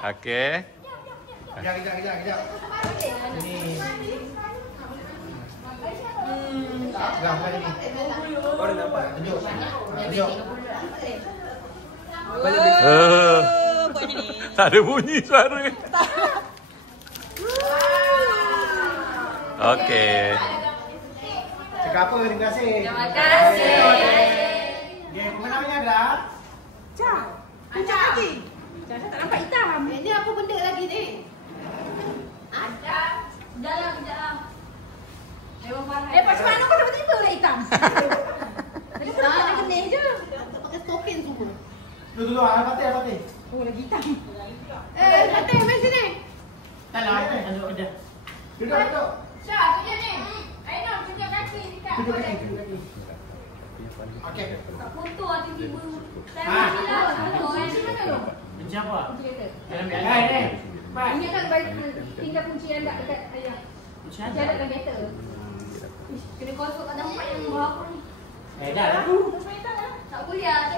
Okey. Kejap. Ini. Dah, bukan ni. Baru nampak. Tunjuk. Tak ada bunyi suara. Okey. Cakap apa? Terima kasih. Terima kasih. Okey, pemenangnya adalah Tunjuk lagi. Tak nampak hitam. Ini apa benda lagi ni? Ada. Kejap. Macam mana kau tiba-tiba lah hitam? Tadi kau nak kening je. Pakai stokin semua. Duduk, Fatih. Oh, lagi hitam. Fatih, main sini. Tak lah, duduk. Duduk. Syah, tunjuk ni. Aina, tunjuk kaki dekat. Duduk kaki. Okey. Tak foto lah tiba-tiba. Ah. Kunci mana tu? Kunci apa? Kunci kereta. Dalam bilik. Ni. Ini akan bagi tinggal kunci yang tak dekat ayah. Kunci ada dalam kereta. Kena kosong kat tempat yang berapa ni. Dah lah tu. Tak boleh lah.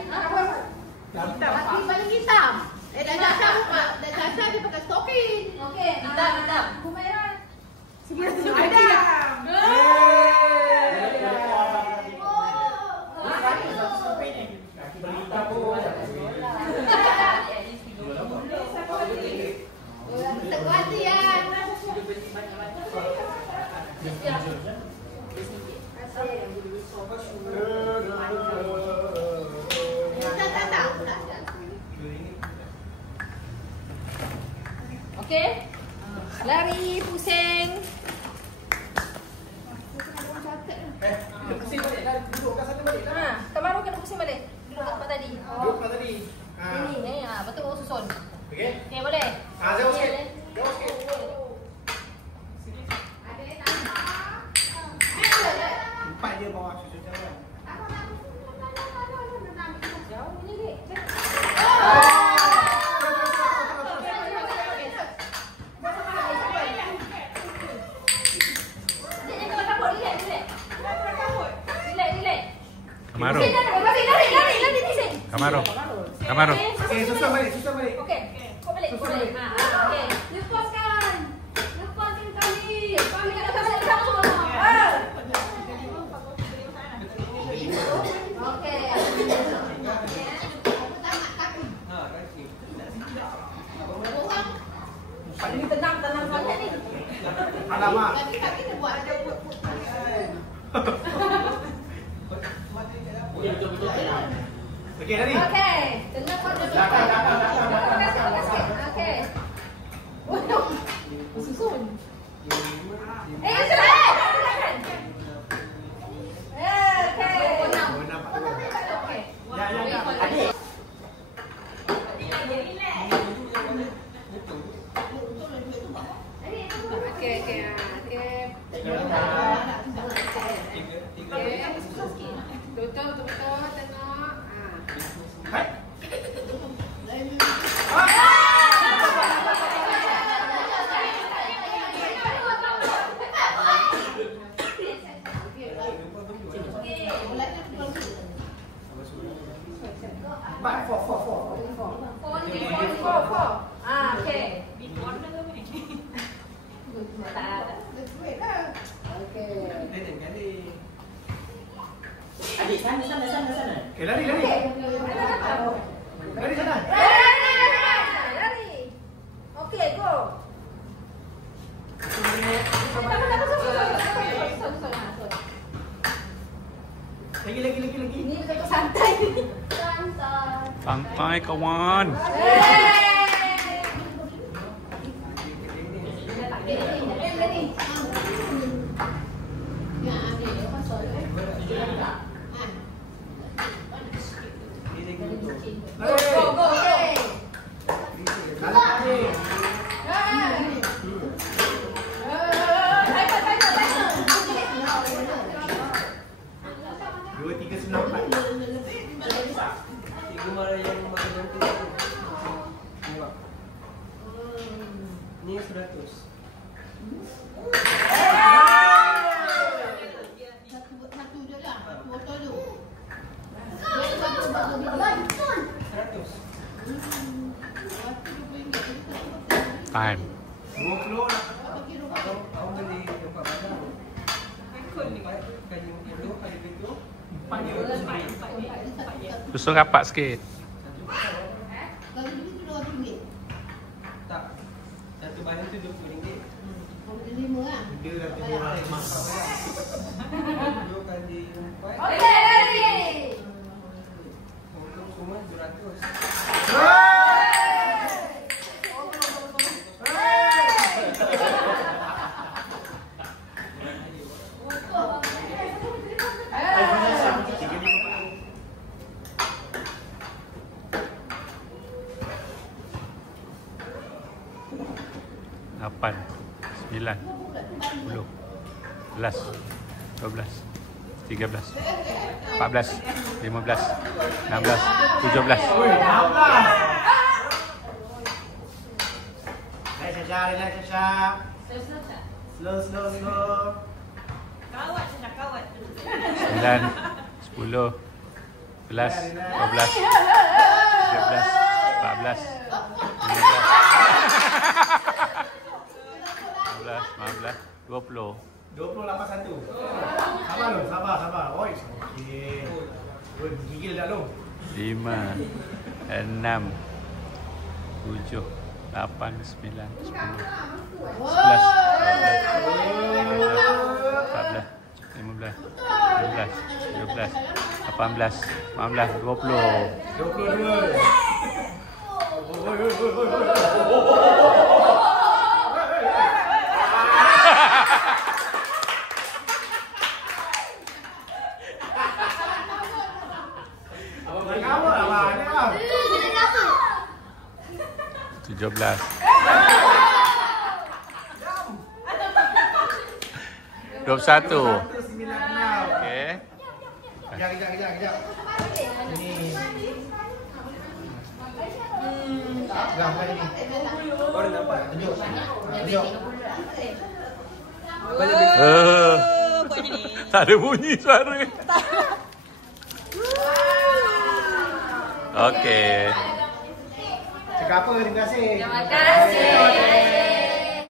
Kaki paling hitam. Dah dasar dia pakai stokin. Okey. Hitam. Merah. Sebelah tunjuk kaki. Terkuati ya. Okey. Lari pusing. Pusing balik dah. Duduk kat sana balik dah. Kemaru kena pusing balik. Duduk kat tempat tadi. Duduk kat tadi. Ni, betul baru susun. Okey. Okey, boleh? Jauh sikit. Ada yang tambah. Empat dia bawah susu jalan. Jauh ni, Dek. Kamaru. Okey, susun balik. Okey. Kau balik. Okey. Lepaskan kami. Kami nak datang sama. Okey. Ini tenang sangat ni. Alamak. Kaki dia buat ada buat. Okey, tadi. Okey. Tenang sangat. Terima kasih. Okey. Susun. Silakan. Okey. Okey. Ya. Betul, tengok. Okey. Adik, sana. Okey, lari. Lari sana. Lari. Okey, go. Lagi. Ini betul santai. Santai kawan. Go. Ni 100. Satu je lah. Botol tu. 100. RM20. Time. 20 lah. Awak beli tempat mana? Kaji dulu, kaji itu. Susun rapat sikit. Kalau begitu RM2. Tak. Satu bahan tu RM20. Kau beli 5 lah. Dia dah tengok orang masak. 7 kali 4. Okey. Untuk semua 200. Lapan, 9, 10, 11, 12, 13, 14, 15, 16, 17. Relax, Syasha. Slow. 9, 10, 11, 12, 13, 14, 15, 20. 2081. Sabar. Oi, okey. Oi, gigil dah lu. 5, 6, 7, 8, 9, 10, 11, 12, 13, 14, 15, 16, 17, 18, 19, 20. 22. Abang bagi awak lah, ni lah. 17. 21. 196. Okey. Kejap. Ni. Gambar ni. Orang nampak? Tunjuk. Tak ada bunyi suara. Okey. Cakap apa? Terima kasih. Terima kasih.